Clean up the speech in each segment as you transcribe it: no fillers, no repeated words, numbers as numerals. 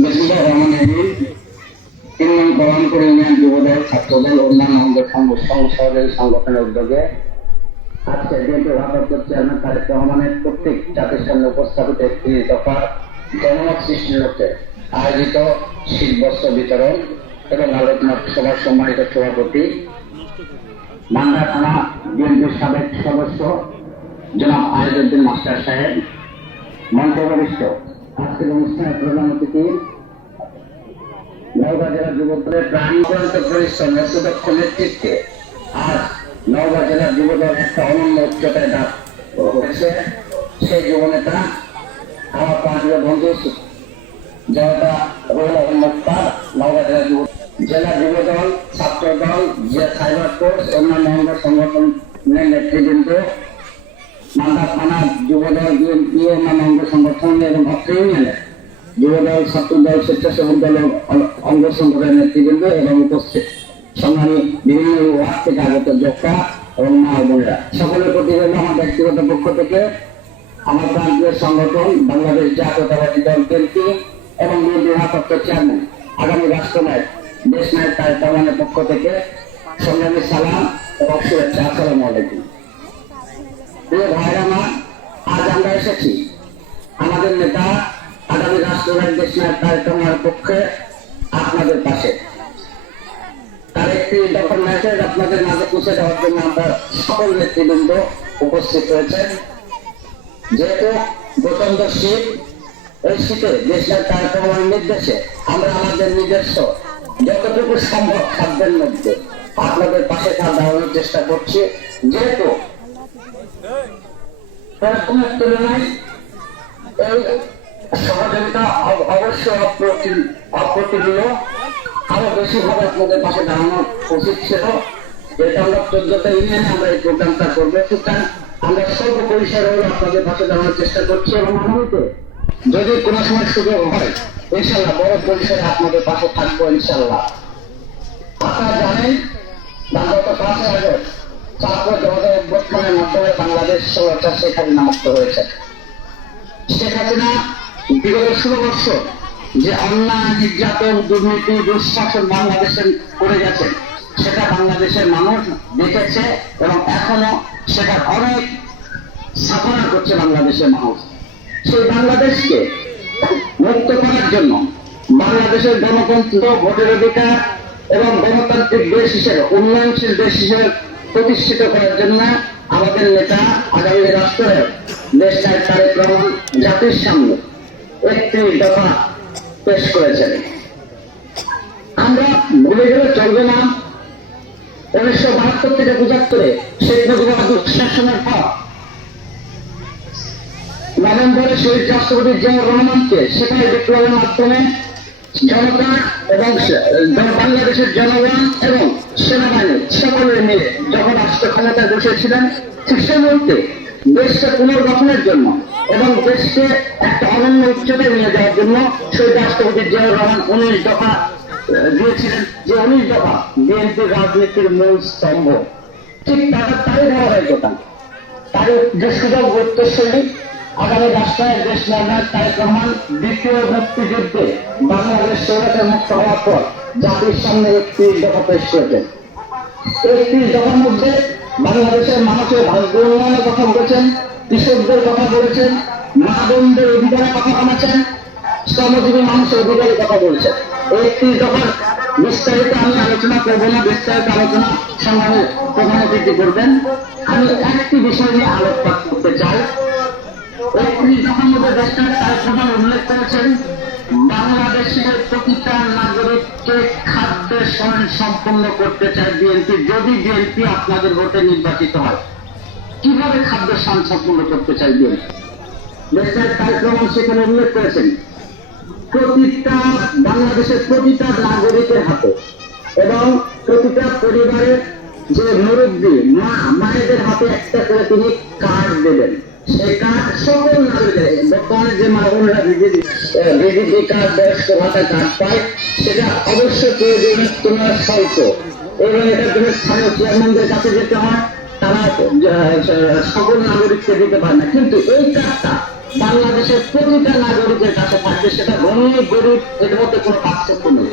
বিসমুল্লাহ রহমান রহিম। 3 নং বহরমপুর ইউনিয়ন যুবদল ছাত্রদল অন্যান্য অঙ্গ সহযোগী সংগঠনের উদ্যোগে আজকে বিএনপি ভারপ্রাপ্ত চেয়ারম্যান তারেক রহমানের প্রত্যেক জাতির সামনে উপস্থাপিত একটি দফার জনমত সৃষ্টির লক্ষ্যে আয়োজিত শীত বস্ত্র বিতরণ এবং আলোচনা সভার সম্মানিত সভাপতি মান্দা থানা বিএনপির সাবেক সদস্য জনাব আইজউদ্দিন মাস্টার সাহেব, মঞ্চবরিষ্ঠ আজকের অনুষ্ঠানের প্রধান অতিথি নওগাঁ জেলা যুবদলের প্রাণবন্ত পরিশ্রম ও সুদক্ষ নেতৃত্বে আজ নওগাঁ জেলার যুবদল একটা অনন্য উচ্চতায় ডাক করেছে। সেই যুবনেতা আমার প্রাণীয় বন্ধু জনতা রোহিল মুক্তার, নওগাঁ জেলা যুবদল, ছাত্রদল, সাইবার ফোর্স, অন্যান্য অঙ্গ সংগঠনের নেতৃবৃন্দ, মান্দা থানা যুবদল, বিএনপি, অন্যান্য অঙ্গ সংগঠন এবং অত্র ইউনিয়নের যুবদল, ছাত্রদল, স্বেচ্ছাসেবক দল, অঙ্গ সংগঠনের নেতৃবৃন্দ এবং উপস্থিত সংগ্রামী বিভিন্ন ওয়ার্ড থেকে আগত যোদ্ধা এবং মা বোনেরা, সকলের প্রতি আমার ব্যক্তিগত পক্ষ থেকে আমার প্রান্তীয় সংগঠন বাংলাদেশ জাতীয়তাবাদী দল বিএনপি এবং বিএনপি ভারপ্রাপ্ত চেয়ারম্যান আগামী রাষ্ট্রনায়ক দেশ নায়ক তারেক রহমানের পক্ষ থেকে সংগ্রামী সালাম এবং শুভেচ্ছা। আসসালামু আলাইকুম। প্রিয় ভাইরা মা, আজ আমরা এসেছি আমাদের নেতা আগামী রাষ্ট্রনায়ক দেশ নায়ক তারেক রহমানের পক্ষে আপনাদের পাশে। তার একটি দফার মেসেজ আপনাদের মাঝে পৌঁছে দেওয়ার জন্য আমরা সকল নেতৃবৃন্দ উপস্থিত হয়েছেন। যেহেতু প্রচন্ড শীত, এই শীতে দেশ নায়ক তারেক রহমানের নির্দেশে আমরা আমাদের নিজস্ব যতটুকু সম্ভব খাদ্যের মধ্যে আপনাদের পাশে দাঁড়ানোর চেষ্টা করছি। যেহেতু তুলনায় এই সহযোগিতা অবশ্যই অপ্রতিকূল, আরো বেশি ভাবে আপনাদের পাশে দাঁড়ানো উচিত ছিল। যেটা আমরা 14টা ইউনিয়নে আমরা এই প্রোগ্রামটা করবো, সুতরাং আমরা স্বল্প পরিসরে হলে আপনাদের পাশে দাঁড়ানোর চেষ্টা করছি এবং আগামীতে যদি কোনো সময় সুযোগ হয় ইনশাল্লাহ বড় পরিসরে আপনাদের পাশে থাকবো ইনশাল্লাহ। আপনারা জানেন গত 5 আগস্ট ছাত্র জনতার অভ্যুত্থানের মাধ্যমে বাংলাদেশ সরকার শেখ হাসিনা মুক্ত হয়েছে। শেখ হাসিনা বিগত 16 বছর যে অন্যায়, নির্যাতন, দুর্নীতি, দুঃশাসন বাংলাদেশে করে গেছে সেটা বাংলাদেশের মানুষ দেখেছে এবং এখনো সেটা অনেক সাধনা করছে বাংলাদেশের মানুষ। সেই বাংলাদেশকে মুক্ত করার জন্য বাংলাদেশের গণতন্ত্র, ভোটের অধিকার এবং গণতান্ত্রিক দেশ হিসেবে, উন্নয়নশীল দেশ হিসেবে প্রতিষ্ঠিত করার জন্য আমাদের নেতা আগামী রাষ্ট্রের দেশ নায়ক তারেক রহমান জাতির সামনে একটি দফা পেশ করেছেন। আমরা ভুলে গেলে চলবে না 1972 থেকে 75 শেখ মুজিবুর দুঃশাসনের পর নভেম্বরে শহীদ রাষ্ট্রপতি জিয়াউর রহমানকে সেখানে বিপ্লবের মাধ্যমে জনতা এবং বাংলাদেশের জনগণ এবং সেনাবাহিনী সকলে মিলে যখন রাষ্ট্র ক্ষমতায় বসেছিলেন, ঠিক সেই মুহূর্তে দেশকে পুনর্গঠনের জন্য এবং দেশকে একটা অনন্য উচ্চতায় নিয়ে যাওয়ার জন্য শহীদ রাষ্ট্রপতি জিয়াউর রহমান 19 দফা দিয়েছিলেন। যে 19 দফা বিএনপির রাজনীতির মূল স্তম্ভ। ঠিক তারই ধারাবাহিকতা, তার যে সুযোগ উত্তরসূরি আগামী রাষ্ট্রের দেশ নায়ক তারেক রহমান দ্বিতীয় মুক্তিযুদ্ধে বাংলাদেশ সরকার মুক্ত হওয়ার পর জাতির সামনে 31 দফা পেশ করেছেন। 31 দফার মধ্যে বাংলাদেশের মানুষের ভাগ্য উন্নয়নের কথা বলেছেন, কৃষকদের কথা বলেছেন, মা বোনদের অধিকারের কথা বলেছেন, শ্রমজীবী মানুষের অধিকারের কথা বলেছেন। 31 দফার বিস্তারিত আমি আলোচনা করবো না, বিস্তারিত আলোচনা সংগ্রামে প্রধান অতিথি করবেন। আমি একটি বিষয় নিয়ে আলোকপাত করতে চাই। 31 দফার মধ্যে দেশ নায়ক তারেক রহমান উল্লেখ করেছেন বাংলাদেশের প্রতিটা নাগরিককে খাদ্যের স্বয়ং সম্পন্ন করতে চায় বিএনপি, যদি বিএনপি আপনাদের ভোটে নির্বাচিত হয়। কিভাবে খাদ্য স্বয়ং সম্পন্ন করতে চায় বিএনপি? দেশ নায়ক তারেক রহমান সেখানে উল্লেখ করেছেন প্রতিটা বাংলাদেশের প্রতিটা নাগরিকের হাতে এবং প্রতিটা পরিবারের যে মুরব্বী মায়েদের হাতে একটা করে তিনি কার্ড দেবেন। সেই কার্ড সকল নাগরিকের, বর্তমানে যে মানবরা বিডিপি কার্ড, বয়স্ক ভাতা কার্ড পায়, সেটা অবশ্যই প্রয়োজনীয় তোমার স্বল্প এবং এটার জন্য স্থানীয় চেয়ারম্যানদের কাছে যেতে হয়, তারা সকল নাগরিককে দিতে পারে না। কিন্তু এই কার্ডটা বাংলাদেশের প্রতিটা নাগরিকের কাছে থাকে থাকবে, সেটা ধনী গরিব এর মধ্যে কোনো পার্থক্য নেই।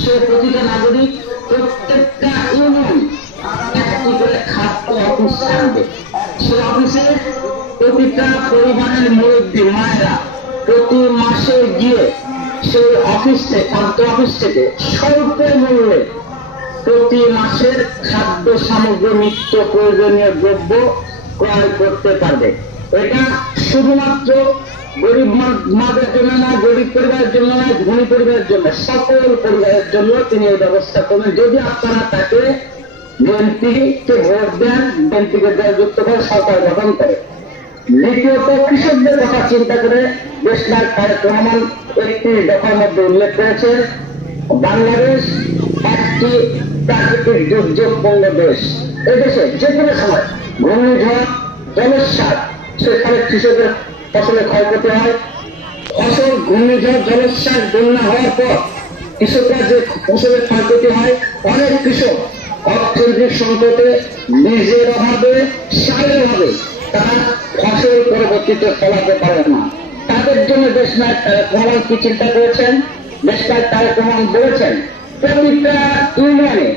সে প্রতিটা নাগরিক প্রত্যেকটা ইউনিয়ন একটি করে খাদ্য অফিস থাকবে। সেই অফিসে প্রতিটা পরিবারের মুরব্বী মায়েরা প্রতি মাসে গিয়ে সেই অফিস থেকে, খাদ্য অফিস থেকে স্বল্প মূল্যে প্রতি মাসের খাদ্য সামগ্রী, নিত্য প্রয়োজনীয় দ্রব্য ক্রয় করতে পারবে। এটা শুধুমাত্র গরিব মাদের জন্য না, গরিব পরিবারের জন্য না, ধনী পরিবারের জন্য, সকল পরিবারের জন্য তিনি এই ব্যবস্থা করবেন, যদি আপনারা তাকে বিএনপিকে ভোট দেন, বিএনপিকে জয়যুক্ত করে সরকার গঠন করে। দ্বিতীয়ত, কৃষকদের কথা চিন্তা করে দেশনায়ক তারেক রহমান একটি দফার মধ্যে উল্লেখ করেছেন, বাংলাদেশ একটি প্রাকৃতিক দুর্যোগপূর্ণ দেশ। এদেশে যে কোনো সময় ঘূর্ণিঝড়, জলোচ্ছ্বাস, সেখানে কৃষকের ফসলের ক্ষয়ক্ষতি হয়। ফসল, ঘূর্ণিঝড়, জলোচ্ছ্বাস, বন্যা হওয়ার পর কৃষকরা যে ফসলের ক্ষয়ক্ষতি হয়, অনেক কৃষক অর্থনৈতিক সংকটে, বীজের অভাবে, সারের অভাবে তারা ফসল পরবর্তীতে ফলাতে পারে না। তাদের জন্য দেশনায়ক তারেক রহমান কি চিন্তা করেছেন? দেশনায়ক তারেক রহমান বলেছেন, প্রতিটা ইউনিয়নে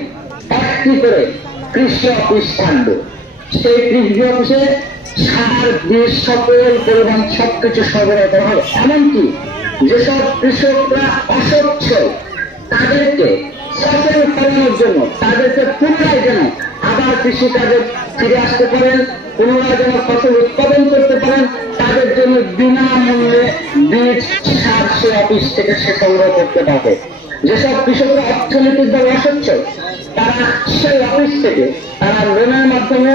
একটি করে কৃষি অফিস থাকবে। সেই কৃষি অফিসে সার, বীজ, সকল পরিমাণ সবকিছু সরবরাহ করা হবে। এমনকি যেসব কৃষকরা অসচ্ছল তাদেরকে সচল করানোর জন্য, তাদেরকে পুনরায় যেন আবার কৃষিকাজে ফিরে আসতে পারেন, পুনরায় যেন ফসল উৎপাদন করতে পারেন, তাদের জন্য বিনামূল্যে বীজ, সার সে অফিস থেকে সে সংগ্রহ করতে পারবে। যেসব কৃষকরা অর্থনৈতিকভাবে অসচ্ছল তারা সেই অফিস থেকে তারা লোনের মাধ্যমে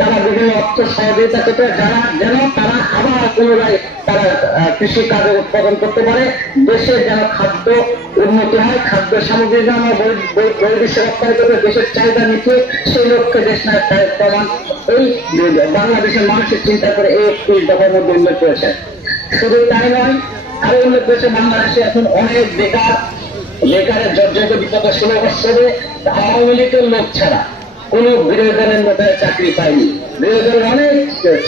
তারা বিভিন্ন অর্থ সহযোগিতা করতে, যারা যেন তারা আবার পুনরায় তারা কৃষি কাজে উৎপাদন করতে পারে, দেশের যেন খাদ্য উন্নতি হয়, খাদ্য সামগ্রী যেন বহির্বিশ্বে রপ্তানি করবে, দেশের চাহিদা নিতে, সেই লক্ষ্যে দেশনায়ক তারেক রহমান এই বাংলাদেশের মানুষের চিন্তা করে এই একটি দফার মধ্যে উল্লেখ করেছেন। শুধু তাই নয়, আরো উল্লেখ করেছে বাংলাদেশে এখন অনেক বেকারের জর্জরিত বিগত 16 বছরে আওয়ামী লীগের লোক ছাড়া কোন বিরোধী দলের মধ্যে চাকরি পায়নি। বিরোধী দলের অনেক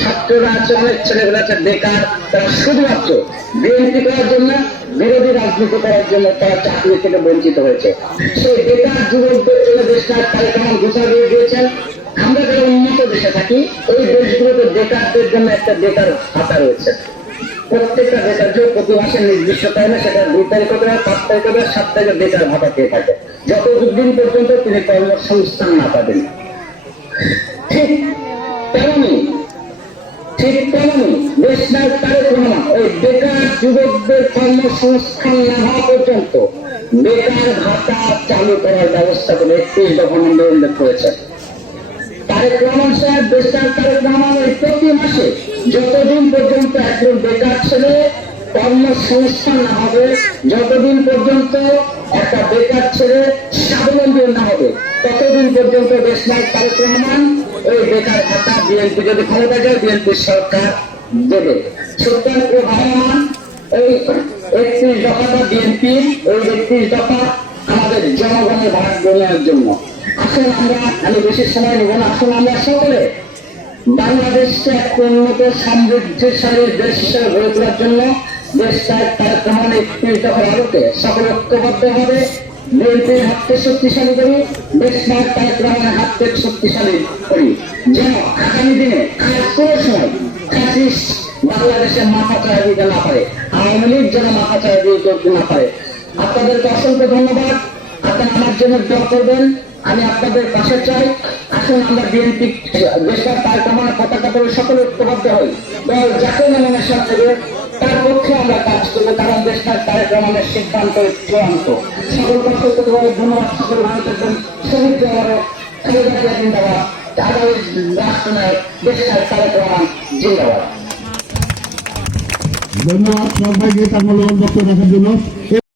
ছাত্ররা আছে, অনেক ছেলেগুলো আছে বেকার, তারা শুধুমাত্র বিএনপি করার জন্য, বিরোধী রাজনীতি করার জন্য তারা চাকরি থেকে বঞ্চিত হয়েছে। সেই বেকার যুবকদের জন্য দেশনায়ক তারেক রহমান ঘোষণা দিয়ে দিয়েছেন, আমরা যারা উন্নত দেশে থাকি এই দেশগুলোতে বেকারদের জন্য একটা বেকার ভাতা রয়েছে। প্রত্যেকটা বেকার যে প্রতি মাসে নির্দিষ্ট টাইমে, সেটা 2 তারিখ হবে, 5 তারিখ হবে, 7 তারিখে বেকার ভাতা পেয়ে থাকে, যতদিন পর্যন্ত তিনি কর্মসংস্থান না পাবেন। ঠিক তেমনি দেশনায়ক তারেক রহমান ওই বেকার যুবকদের কর্মসংস্থান না হওয়া পর্যন্ত বেকার ভাতা চালু করার ব্যবস্থা করে 31 দফা নম্বর উল্লেখ করেছেন। তারেক রহমান সাহেব, দেশনায়ক তারেক রহমান ওই প্রতি মাসে যতদিন পর্যন্ত একজন বেকার ছেলে কর্মসংস্থান না হবে, যতদিন পর্যন্ত একটা বেকার ছেলে স্বাবলম্বী না হবে, ততদিন পর্যন্ত দেশনায়ক তারেক রহমান ওই বেকার ভাতা বিএনপি যদি ক্ষমতা যায় বিএনপি সরকার দেবে। সুতরাং রহমান এই 31 দফাটা বিএনপি, ওই 31 দফা আমাদের জনগণের ভাগ্য নেওয়ার জন্য। আসলে আমি বেশি সময় নেব না, আসলে আমরা সকলে বাংলাদেশকে এক উন্নত সমৃদ্ধিশালী দেশ হিসেবে গড়ে তোলার জন্য দেশনায়ক তারেক রহমান 31 দফার আলোকে সকল ঐক্যবদ্ধ হবে, বিএনপির হাতকে শক্তিশালী করি, দেশনায়ক তারেক রহমানের হাতকে শক্তিশালী করি, যেন আগামী দিনে আর কোনো সময় ফ্যাসিস্ট বাংলাদেশের মাথা চাড়া দিতে না পারে, আওয়ামী লীগ যেন মাথা চাড়া দিয়ে করতে না পারে। আপনাদেরকে অসংখ্য ধন্যবাদ। আপনারা আমার জন্য দোয়া করবেন, আমি আপনাদের পাশে চাই। আসুন আমরা বিএনপি দেশনায়ক তারেক রহমানের পতাকা করে সকলে ঐক্যবদ্ধ হই, দল যাকে নমিনেশন দেবে তার পক্ষে আমরা কাজ করবো, কারণ দেশনায়ক তারেক রহমানের সিদ্ধান্ত চূড়ান্ত। সকলকে অসংখ্য ধন্যবাদ। সকল ভালো থাকবেন। শহীদ খালেদা জিয়া জিন্দাবাদ, আগামী রাষ্ট্রনায়ক দেশনায়ক তারেক রহমান জিন্দাবাদ। ধন্যবাদ সবাইকে তার মূল্যবান বক্তব্য রাখার জন্য।